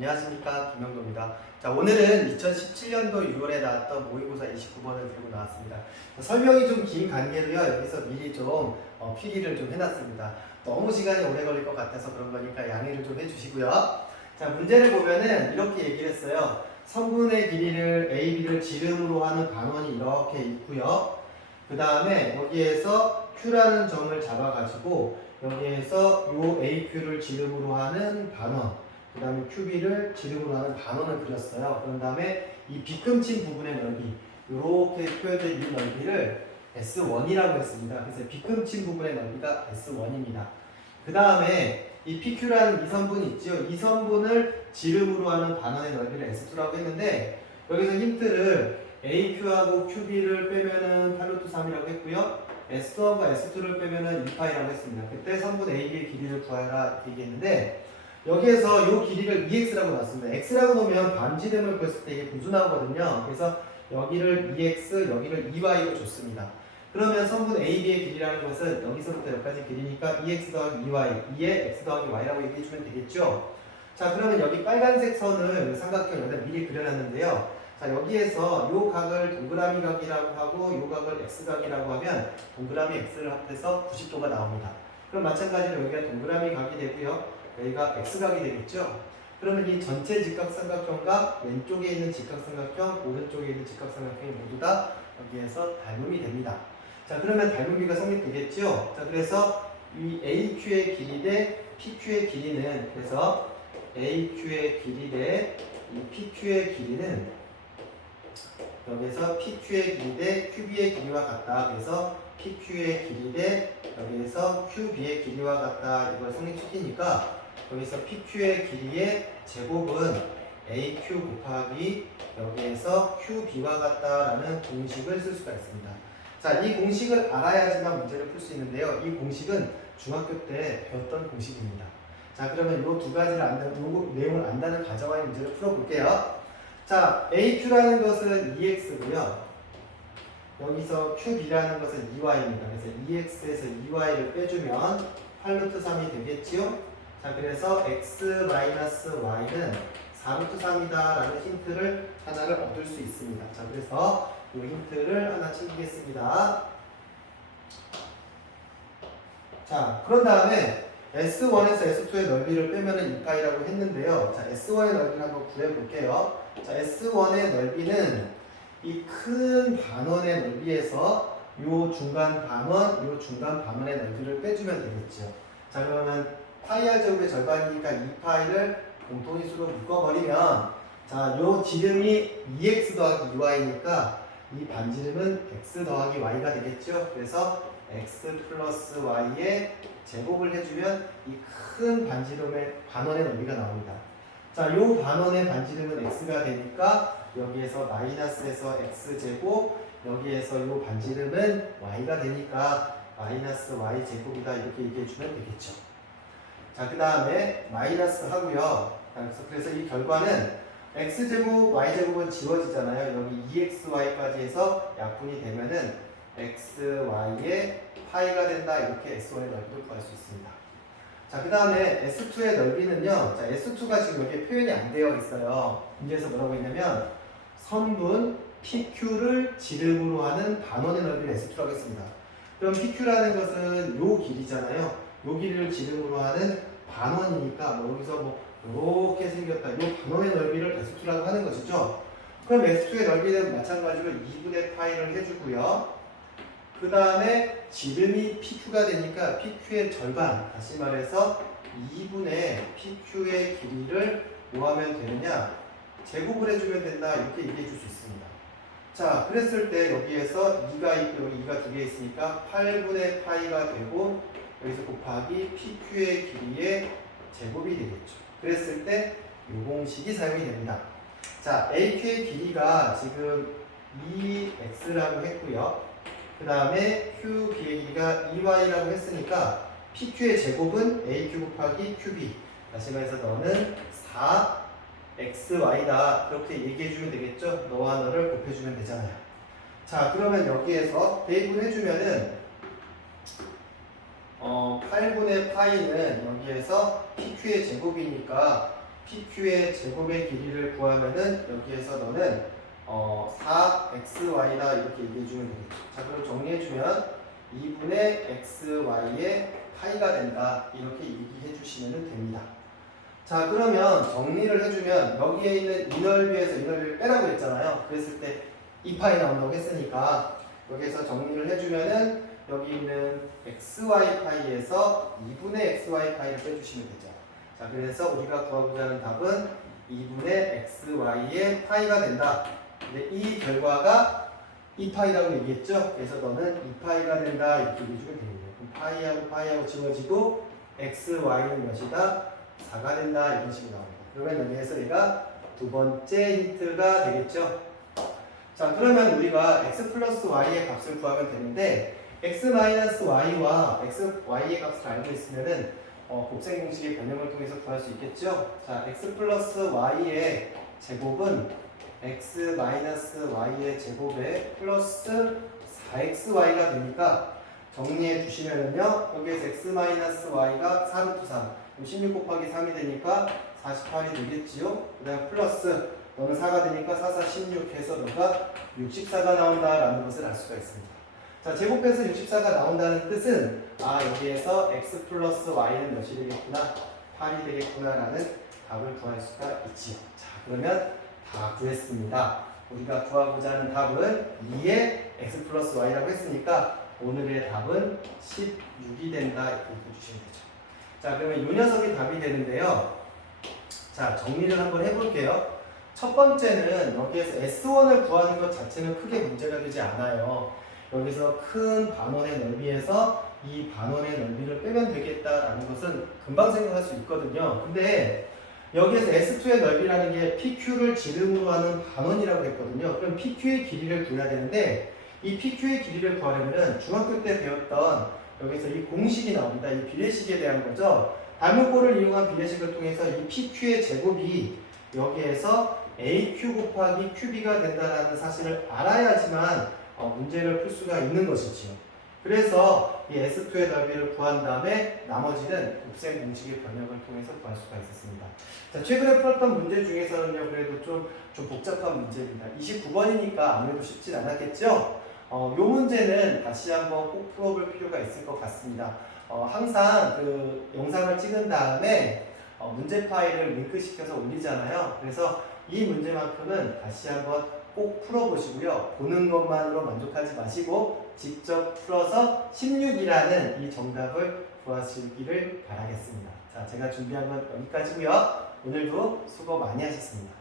안녕하십니까, 김명도입니다. 자, 오늘은 2017년도 6월에 나왔던 모의고사 29번을 들고 나왔습니다. 설명이 좀 긴 관계로요, 여기서 미리 좀 필기를 좀 해놨습니다. 너무 시간이 오래 걸릴 것 같아서 그런 거니까 양해를 좀 해주시고요. 자, 문제를 보면은 이렇게 얘기를 했어요. 선분의 길이를 AB를 지름으로 하는 반원이 이렇게 있고요. 그 다음에 여기에서 Q라는 점을 잡아가지고 여기에서 요 AQ를 지름으로 하는 반원, 그 다음에 QB를 지름으로 하는 반원을 그렸어요. 그런 다음에 이 빗금친 부분의 넓이, 이렇게 표현된 이 넓이를 S1이라고 했습니다. 그래서 빗금친 부분의 넓이가 S1입니다. 그 다음에 이 PQ라는 이선분 있죠. 이 선분을 지름으로 하는 반원의 넓이를 S2라고 했는데, 여기서 힌트를 AQ하고 QB를 빼면은 8루트 3이라고 했고요. S1과 S2를 빼면은 2파이라고 했습니다. 그때 선분 AB의 길이를 구하라 얘기했는데, 여기에서 이 길이를 EX라고 놨습니다. X라고 놓으면 반지름을 구했을 때 이게 분수 나오거든요. 그래서 여기를 EX, 여기를 EY로 줬습니다. 그러면 선분 AB의 길이라는 것은 여기서부터 여기까지 길이니까 EX 더하기 EY, 2에 X 더하기 Y라고 얘기해주면 되겠죠. 자, 그러면 여기 빨간색 선을 삼각형 여기다 미리 그려놨는데요. 자, 여기에서 요 각을 동그라미 각이라고 하고 요 각을 X각이라고 하면 동그라미 X를 합해서 90도가 나옵니다. 그럼 마찬가지로 여기가 동그라미 각이 되고요. 여기가 X각이 되겠죠? 그러면 이 전체 직각삼각형과 왼쪽에 있는 직각삼각형, 오른쪽에 있는 직각삼각형이 모두 다 여기에서 닮음이 됩니다. 자, 그러면 닮음비가 성립되겠죠? 자, 그래서 이 AQ의 길이 대 PQ의 길이는, 그래서 AQ의 길이 대 이 PQ의 길이는 여기서 PQ의 길이 대 QB의 길이와 같다. 그래서 PQ의 길이 대 여기에서 QB의 길이와 같다. 이걸 성립시키니까 여기서 PQ의 길이의 제곱은 AQ 곱하기 여기에서 QB와 같다라는 공식을 쓸 수가 있습니다. 자, 이 공식을 알아야지만 문제를 풀 수 있는데요. 이 공식은 중학교 때 배웠던 공식입니다. 자, 그러면 이 두 가지를 안다는, 이 내용을 안다는 가정하에 문제를 풀어볼게요. 자, AQ라는 것은 EX고요. 여기서 QB라는 것은 EY입니다. 그래서 EX에서 EY를 빼주면 8루트 3이 되겠지요? 자, 그래서 X-Y는 4루트 3이다 라는 힌트를 하나를 얻을 수 있습니다. 자, 그래서 이 힌트를 하나 챙기겠습니다. 자, 그런 다음에 S1에서 S2의 넓이를 빼면은 2파이라고 했는데요. 자, S1의 넓이를 한번 구해볼게요. 자, S1의 넓이는 이 큰 반원의 넓이에서 요 중간 반원, 요 중간 반원의 넓이를 빼주면 되겠죠. 자, 그러면 파이 r 제곱의 절반이니까 2파이를 공통인수로 묶어버리면, 자, 요 지름이 2x 더하기 2y니까 이 반지름은 x 더하기 y가 되겠죠. 그래서 x 플러스 y의 제곱을 해주면 이 큰 반지름의 반원의 넓이가 나옵니다. 자, 요 반원의 반지름은 x가 되니까 여기에서 마이너스에서 x제곱, 여기에서 요 반지름은 y가 되니까 마이너스 y제곱이다 이렇게 얘기해주면 되겠죠. 자, 그 다음에 마이너스 하고요. 그래서 이 결과는 x제곱, y제곱은 지워지잖아요. 여기 2xy까지 해서 약분이 되면은 xy의 파이가 된다. 이렇게 s1의 넓이를 구할 수 있습니다. 자, 그 다음에 S2의 넓이는요. 자, S2가 지금 여기 표현이 안 되어 있어요. 문제에서 뭐라고 했냐면 선분 PQ를 지름으로 하는 반원의 넓이를 S2라고 했습니다. 그럼 PQ라는 것은 요 길이잖아요. 요 길이를 지름으로 하는 반원이니까 여기서 이렇게 생겼다. 요 반원의 넓이를 S2라고 하는 것이죠. 그럼 S2의 넓이는 마찬가지로 2분의 파이를 해주고요. 그 다음에 지름이 PQ가 되니까 PQ의 절반, 다시 말해서 2분의 PQ의 길이를 뭐 하면 되느냐? 제곱을 해주면 된다. 이렇게 얘기해 줄 수 있습니다. 자, 그랬을 때 여기에서 2가 있고 여기 2가 두 개 있으니까 8분의 파이가 되고 여기서 곱하기 PQ의 길이의 제곱이 되겠죠. 그랬을 때 이 공식이 사용이 됩니다. 자, AQ의 길이가 지금 2x라고 했고요. 그 다음에 QB의 길이가 2y라고 했으니까 PQ의 제곱은 AQ 곱하기 QB. 다시 말해서 너는 4xy다. 그렇게 얘기해주면 되겠죠? 너와 너를 곱해주면 되잖아요. 자, 그러면 여기에서 대입해주면은 8분의 파이는 여기에서 PQ의 제곱이니까 PQ의 제곱의 길이를 구하면은 여기에서 너는 4xy다 이렇게 얘기해주면 되겠죠. 자, 그럼 정리해주면 2분의 xy의 파이가 된다 이렇게 얘기해주시면 됩니다. 자, 그러면 정리를 해주면 여기에 있는 이 넓이에서 이 넓이를 빼라고 했잖아요. 그랬을 때 2파이 나온다고 했으니까 여기에서 정리를 해주면은 여기 있는 xy 파이에서 2분의 xy 파이를 빼주시면 되죠. 자, 그래서 우리가 구하고자 하는 답은 2분의 xy의 파이가 된다. 근데 이 결과가 2파이라고 얘기했죠. 그래서 너는 2파이가 된다 이렇게 얘기해주면 되겠네요. 그럼 파이하고 파이하고 지워지고 xy는 몇이다? 4가 된다 이런 식으로 나옵니다. 그러면 여기에서 얘가 두 번째 힌트가 되겠죠. 자, 그러면 우리가 x 플러스 y의 값을 구하면 되는데 x 마이너스 y와 y의 값을 알고 있으면은 곱셈 공식의 변형을 통해서 구할 수 있겠죠. 자, x 플러스 y의 제곱은 x 마이너스 y의 제곱에 플러스 4xy가 되니까 정리해 주시면은요 여기에서 x 마이너스 y가 4루트 3 16 곱하기 3이 되니까 48이 되겠지요. 그 다음 플러스 너는 4가 되니까 4, 4, 16 해서 너가 64가 나온다라는 것을 알 수가 있습니다. 자, 제곱해서 64가 나온다는 뜻은 여기에서 x 플러스 y는 몇이 되겠구나? 8이 되겠구나라는 답을 구할 수가 있지요. 자, 그러면 다 구했습니다. 우리가 구하고자 하는 답은 2의 x 플러스 y라고 했으니까 오늘의 답은 16이 된다 이렇게 해주시면 되죠. 자, 그러면 이 녀석이 답이 되는데요. 자, 정리를 한번 해볼게요. 첫 번째는 여기에서 S1을 구하는 것 자체는 크게 문제가 되지 않아요. 여기서 큰 반원의 넓이에서 이 반원의 넓이를 빼면 되겠다라는 것은 금방 생각할 수 있거든요. 근데 여기에서 S2의 넓이라는 게 PQ를 지름으로 하는 반원이라고 했거든요. 그럼 PQ의 길이를 구해야 되는데 이 PQ의 길이를 구하려면 중학교 때 배웠던 여기서 이 공식이 나옵니다. 이 비례식에 대한 거죠. 닮은꼴을 이용한 비례식을 통해서 이 PQ의 제곱이 여기에서 AQ 곱하기 QB가 된다는 사실을 알아야지만 문제를 풀 수가 있는 것이지요. 그래서 이 S2의 넓이를 구한 다음에 나머지는 곱셈 공식의 변형을 통해서 구할 수가 있었습니다. 자, 최근에 풀었던 문제 중에서는요, 그래도 좀 복잡한 문제입니다. 29번이니까 아무래도 쉽진 않았겠죠? 요 문제는 다시 한번 꼭 풀어볼 필요가 있을 것 같습니다. 항상 그 영상을 찍은 다음에 문제 파일을 링크시켜서 올리잖아요. 그래서 이 문제만큼은 다시 한번 꼭 풀어보시고요. 보는 것만으로 만족하지 마시고 직접 풀어서 16이라는 이 정답을 구하시기를 바라겠습니다. 자, 제가 준비한 건 여기까지고요. 오늘도 수고 많이 하셨습니다.